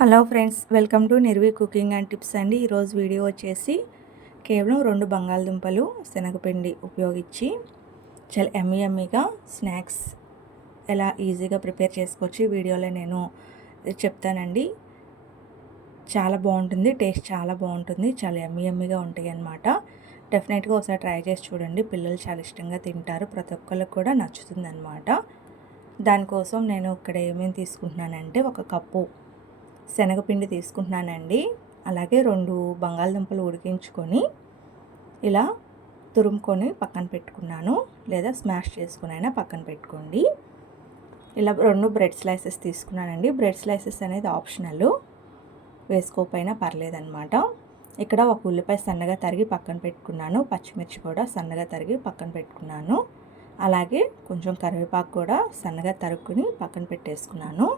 Hello friends, welcome to Nirvi cooking and tips అండి. ఈరోజు video వచ్చేసి కేవలం 2 బంగాళదుంపలు శనగపిండి ఉపయోగించి చాలా యమ్మీగా స్నాక్స్ ఎలా ఈజీగా ప్రిపేర్ చేసుకోవచ్చు ఈ వీడియోలో నేను చెప్తానండి. చాలా బాగుంటుంది, టేస్ట్ చాలా బాగుంటుంది, చాలా యమ్మీగా ఉంటాయి అన్నమాట. డెఫినెట్గా ఒకసారి ట్రై చేసి చూడండి. పిల్లలు చాలా ఇష్టంగా తింటారు, ప్రతి ఒక్కరికి కూడా నచ్చుతుంది అన్నమాట. దానికోసం నేను ఇక్కడ ఏమేమి తీసుకుంటున్నానంటే, ఒక కప్పు శనగపిండి తీసుకుంటున్నానండి. అలాగే 2 బంగాళదుంపలు ఉడికించుకొని ఇలా తురుముకొని పక్కన పెట్టుకున్నాను, లేదా స్మాష్ చేసుకుని అయినా పక్కన పెట్టుకోండి. ఇలా 2 బ్రెడ్ స్లైసెస్ తీసుకున్నానండి. బ్రెడ్ స్లైసెస్ అనేది ఆప్షనల్, వేసుకోకపోయినా పర్లేదన్నమాట. ఇక్కడ ఒక ఉల్లిపాయ సన్నగా తరిగి పక్కన పెట్టుకున్నాను, పచ్చిమిర్చి కూడా సన్నగా తరిగి పక్కన పెట్టుకున్నాను. అలాగే కొంచెం కరివేపాకు కూడా సన్నగా తరుక్కుని పక్కన పెట్టేసుకున్నాను.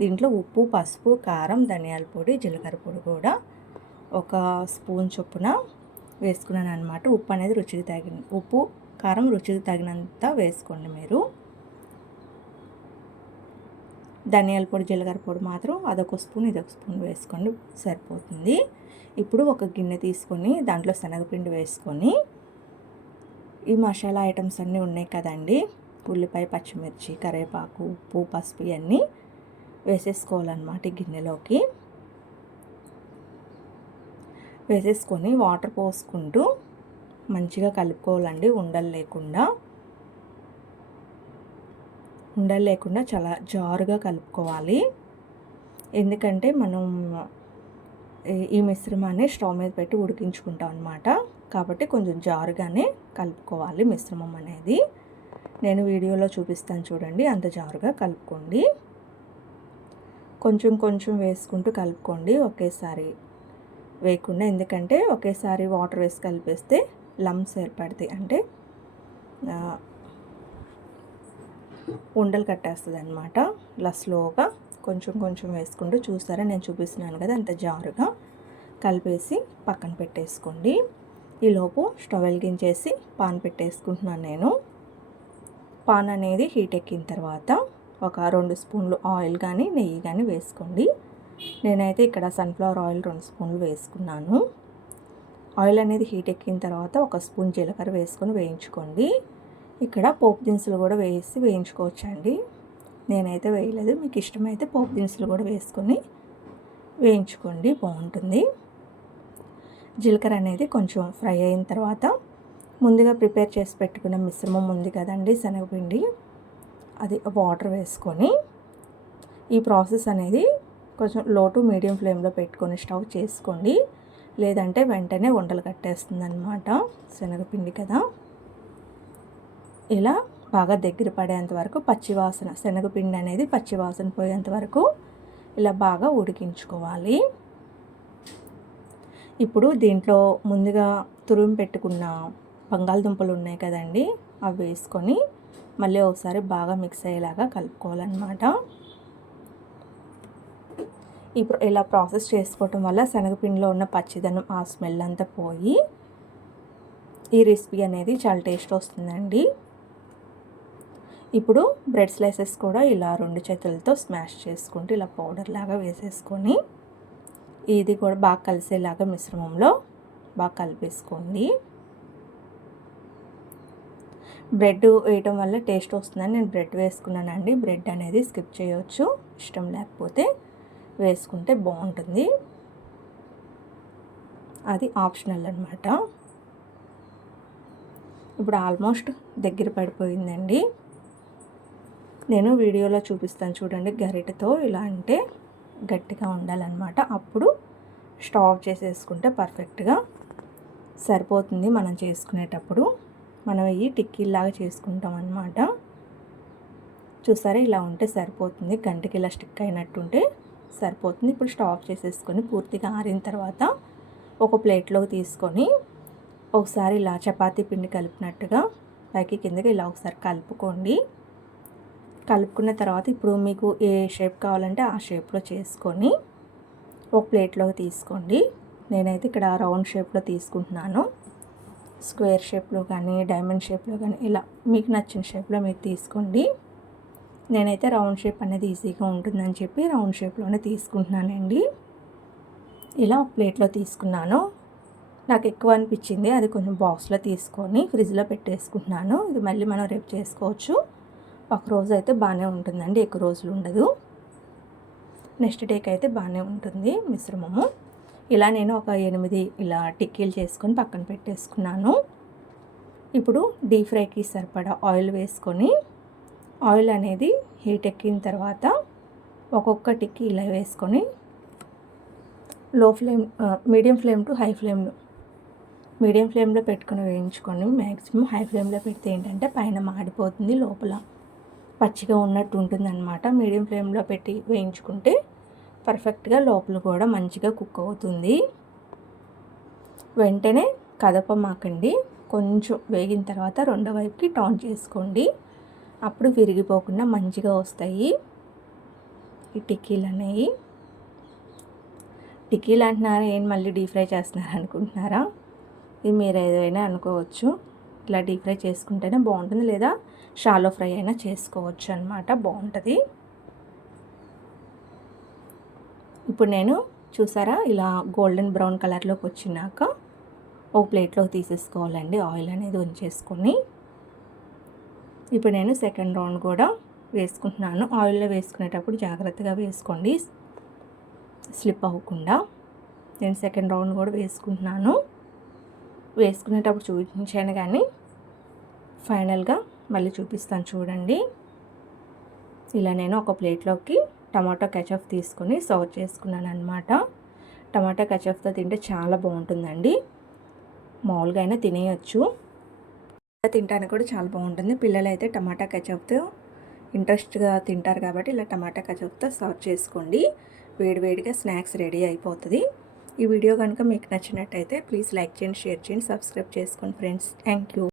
దీంట్లో ఉప్పు, పసుపు, కారం, ధనియాల పొడి, జీలకర్ర పొడి కూడా ఒక స్పూన్ చొప్పున వేసుకున్నాను అనమాట. ఉప్పు అనేది రుచికి తగిన ఉప్పు, కారం రుచికి తగినంత వేసుకోండి మీరు. ధనియాల పొడి, జీలకర్ర పొడి మాత్రం అదొక స్పూన్ ఇదొక స్పూన్ వేసుకోండి, సరిపోతుంది. ఇప్పుడు ఒక గిన్నె తీసుకొని దాంట్లో శనగపిండి వేసుకొని ఈ మసాలా ఐటమ్స్ అన్నీ ఉన్నాయి కదండి, ఉల్లిపాయ, పచ్చిమిర్చి, కరివేపాకు, ఉప్పు, పసుపు ఇవన్నీ వేసేసుకోవాలన్నమాట. ఈ గిన్నెలోకి వేసేసుకొని వాటర్ పోసుకుంటూ మంచిగా కలుపుకోవాలండి, ఉండలు లేకుండా చాలా జారుగా కలుపుకోవాలి. ఎందుకంటే మనం ఈ మిశ్రమాన్ని స్టవ్ మీద పెట్టి ఉడికించుకుంటాం అన్నమాట. కాబట్టి కొంచెం జారుగానే కలుపుకోవాలి మిశ్రమం అనేది. నేను వీడియోలో చూపిస్తాను చూడండి, అంత జారుగా కలుపుకోండి. కొంచెం వేసుకుంటూ కలుపుకోండి, ఒకేసారి వేయకుండా. ఎందుకంటే ఒకేసారి వాటర్ వేసి కలిపేస్తే లమ్స్ ఏర్పడతాయి, అంటే ఉండలు కట్టేస్తుంది అనమాట. ఇలా స్లోగా కొంచెం వేసుకుంటూ, చూసారా నేను చూపిస్తున్నాను కదా, అంత జారుగా కలిపేసి పక్కన పెట్టేసుకోండి. ఈలోపు స్టవ్ వెలిగించేసి పాన్ పెట్టేసుకుంటున్నాను నేను. పాన్ అనేది హీట్ ఎక్కిన తర్వాత ఒక 2 స్పూన్లు ఆయిల్ కానీ నెయ్యి కానీ వేసుకోండి. నేనైతే ఇక్కడ సన్ఫ్లవర్ ఆయిల్ 2 స్పూన్లు వేసుకున్నాను. ఆయిల్ అనేది హీట్ ఎక్కిన తర్వాత ఒక స్పూన్ జీలకర్ర వేసుకొని వేయించుకోండి. ఇక్కడ పోపు దినుసులు కూడా వేసి వేయించుకోవచ్చండి. నేనైతే వేయలేదు, మీకు ఇష్టమైతే పోపు దినుసులు కూడా వేసుకొని వేయించుకోండి, బాగుంటుంది. జీలకర్ర అనేది కొంచెం ఫ్రై అయిన తర్వాత ముందుగా ప్రిపేర్ చేసి పెట్టుకున్న మిశ్రమం ఉంది కదండి, శనగపిండి, అది వాటర్ వేసుకొని ఈ ప్రాసెస్ అనేది కొంచెం లో టు మీడియం ఫ్లేమ్లో పెట్టుకొని స్టవ్ చేసుకోండి. లేదంటే వెంటనే ఉండలు కట్టేస్తుంది అనమాట, శనగపిండి కదా. ఇలా బాగా దగ్గర పడేంత వరకు పచ్చివాసన, శనగపిండి అనేది పచ్చివాసన పోయేంత వరకు ఇలా బాగా ఉడికించుకోవాలి. ఇప్పుడు దీంట్లో ముందుగా తురుము పెట్టుకున్న బంగాళదుంపలు ఉన్నాయి కదండి, అవి వేసుకొని మళ్ళీ ఒకసారి బాగా మిక్స్ అయ్యేలాగా కలుపుకోవాలన్నమాట. ఇప్పుడు ఇలా ప్రాసెస్ చేసుకోవటం వల్ల శనగపిండిలో ఉన్న పచ్చిదనం, ఆ స్మెల్ అంతా పోయి ఈ రెసిపీ అనేది చాలా టేస్ట్ వస్తుందండి. ఇప్పుడు బ్రెడ్ స్లైసెస్ కూడా ఇలా 2 చేతులతో స్మాష్ చేసుకుంటూ ఇలా పౌడర్ లాగా వేసేసుకొని ఇది కూడా బాగా కలిసేలాగా మిశ్రమంలో బాగా కలిపేసుకోండి. బ్రెడ్ వేయటం వల్ల టేస్ట్ వస్తుందని నేను బ్రెడ్ వేసుకున్నానండి. బ్రెడ్ అనేది స్కిప్ చేయవచ్చు, ఇష్టం లేకపోతే వేసుకుంటే బాగుంటుంది, అది ఆప్షనల్ అన్నమాట. ఇప్పుడు ఆల్మోస్ట్ దగ్గర పడిపోయిందండి. నేను వీడియోలో చూపిస్తాను చూడండి, గరిటెతో ఇలా అంటే గట్టిగా ఉండాలన్నమాట. అప్పుడు స్టవ్ ఆఫ్ చేసేసుకుంటే పర్ఫెక్ట్గా సరిపోతుంది. మనం చేసుకునేటప్పుడు మనం ఈ టిక్కీలాగా చేసుకుంటాం అన్నమాట. చూసారా, ఇలా ఉంటే సరిపోతుంది, గంటకి ఇలా స్టిక్ అయినట్టుంటే సరిపోతుంది. ఇప్పుడు స్టవ్ ఆఫ్ చేసేసుకొని పూర్తిగా ఆరిన తర్వాత ఒక ప్లేట్లోకి తీసుకొని ఒకసారి ఇలా చపాతీ పిండి కలిపినట్టుగా పైకి కిందకి ఇలా ఒకసారి కలుపుకోండి. కలుపుకున్న తర్వాత ఇప్పుడు మీకు ఏ షేప్ కావాలంటే ఆ షేప్లో చేసుకొని ఒక ప్లేట్లోకి తీసుకోండి. నేనైతే ఇక్కడ రౌండ్ షేప్లో తీసుకుంటున్నాను. స్క్వేర్ షేప్లో కానీ డైమండ్ షేప్లో కానీ ఇలా మీకు నచ్చిన షేప్లో మీరు తీసుకోండి. నేనైతే రౌండ్ షేప్ అనేది ఈజీగా ఉంటుందని చెప్పి రౌండ్ షేప్లోనే తీసుకుంటున్నానండి. ఇలా ఒక ప్లేట్లో తీసుకున్నాను. నాకు ఎక్కువ అనిపించింది, అది కొంచెం బాక్స్లో తీసుకొని ఫ్రిడ్జ్లో పెట్టేసుకుంటున్నాను. ఇది మళ్ళీ మనం రేపు చేసుకోవచ్చు. ఒక రోజు అయితే బాగానే ఉంటుందండి, ఎక్కువ రోజులు ఉండదు. నెక్స్ట్ డేకి అయితే బాగానే ఉంటుంది మిశ్రమము. ఇలా నేను ఒక 8 ఇలా టిక్కీలు చేసుకొని పక్కన పెట్టేసుకున్నాను. ఇప్పుడు డీప్ ఫ్రైకి సరిపడా ఆయిల్ వేసుకొని, ఆయిల్ అనేది హీట్ ఎక్కిన తర్వాత ఒక్కొక్క టిక్కీ ఇలా వేసుకొని మీడియం ఫ్లేమ్ టు హై ఫ్లేమ్లో మీడియం ఫ్లేమ్లో పెట్టుకుని వేయించుకొని, మ్యాక్సిమం హై ఫ్లేమ్లో పెడితే ఏంటంటే పైన మాడిపోతుంది, లోపల పచ్చిగా ఉన్నట్టు ఉంటుందన్నమాట. మీడియం ఫ్లేమ్లో పెట్టి వేయించుకుంటే పర్ఫెక్ట్గా లోపల కూడా మంచిగా కుక్ అవుతుంది. వెంటనే కదపమాకండి, కొంచెం వేగిన తర్వాత రెండో వైపుకి టర్న్ చేసుకోండి. అప్పుడు విరిగిపోకుండా మంచిగా వస్తాయి ఈ టిక్కీలు అనేవి. టిక్కీలు అంటున్నారా, ఏం మళ్ళీ డీప్ ఫ్రై చేస్తున్నారు అనుకుంటున్నారా? ఇది మీరు ఏదైనా అనుకోవచ్చు. ఇలా డీప్ ఫ్రై చేసుకుంటేనే బాగుంటుంది, లేదా షాలో ఫ్రై అయినా చేసుకోవచ్చు అన్నమాట, బాగుంటుంది. ఇప్పుడు నేను చూసారా ఇలా గోల్డెన్ బ్రౌన్ కలర్లోకి వచ్చినాక ఒక ప్లేట్లోకి తీసేసుకోవాలండి, ఆయిల్ అనేది ఉంచేసుకొని. ఇప్పుడు నేను సెకండ్ రౌండ్ కూడా వేసుకుంటున్నాను. ఆయిల్లో వేసుకునేటప్పుడు జాగ్రత్తగా వేసుకోండి, స్లిప్ అవ్వకుండా. నేను సెకండ్ రౌండ్ కూడా వేసుకుంటున్నాను. వేసుకునేటప్పుడు చూపించాను కానీ ఫైనల్గా మళ్ళీ చూపిస్తాను చూడండి. ఇలా నేను ఒక ప్లేట్లోకి టమాటో కెచప్ తీసుకుని సర్వ్ చేసుకున్నాను అనమాట. టమాటో కెచప్తో తింటే చాలా బాగుంటుందండి. మామూలుగా అయినా తినేయచ్చు, తినడానికి కూడా చాలా బాగుంటుంది. పిల్లలు అయితే టమాటా కెచప్తో ఇంట్రెస్ట్గా తింటారు కాబట్టి ఇలా టమాటా కెచప్తో సర్వ్ చేసుకోండి. వేడివేడిగా స్నాక్స్ రెడీ అయిపోతుంది. ఈ వీడియో కనుక మీకు నచ్చినట్టయితే ప్లీజ్ లైక్ చేయండి, షేర్ చేయండి, సబ్స్క్రైబ్ చేసుకోండి ఫ్రెండ్స్. Thank you.